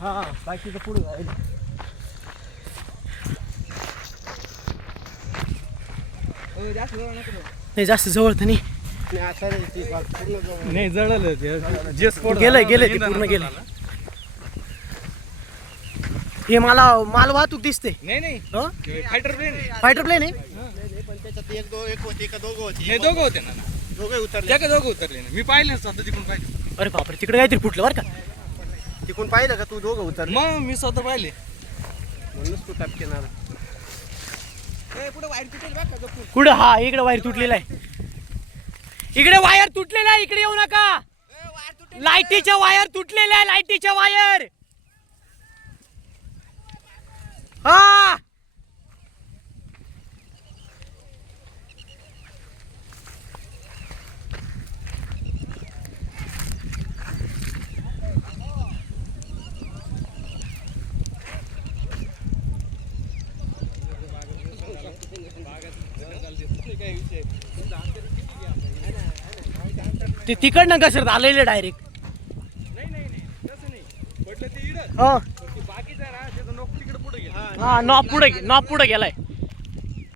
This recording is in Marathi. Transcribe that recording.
हा बाकीचं पुढे जाईल. नाही जास्त जवळ तर नाही. नाही जळलं जे स्फोट गेलंय ते पूर्ण गेलंय. हे मला माल वाहतूक दिसते. नाही फायटर प्लेन फायटर प्लेन आहे. पण त्याच्यात एक होते का दोघं होते? नाही दोघं होते ना. दोघे उतरले. त्या का दोघं उतरले ना. मी पाहिले ना स्वतः तिकडून पाहिले. अरे बापरे तिकडे काहीतरी फुटलं बरं का. तिकडून पाहिलं का तू? दोघं उतरले मग मी स्वतः पाहिले. म्हणूनच तू टपकेणार. कुठं? हा इकडे वायर तुटलेला आहे. इकडे वायर तुटलेला आहे. इकडे येऊ नका. लाईटीच्या वायर तुटलेल्या आहे. लाईटीच्या वायर. हा ते तिकडनं घसरत आलेले डायरेक्ट. हा नॉब पुढे गेलाय.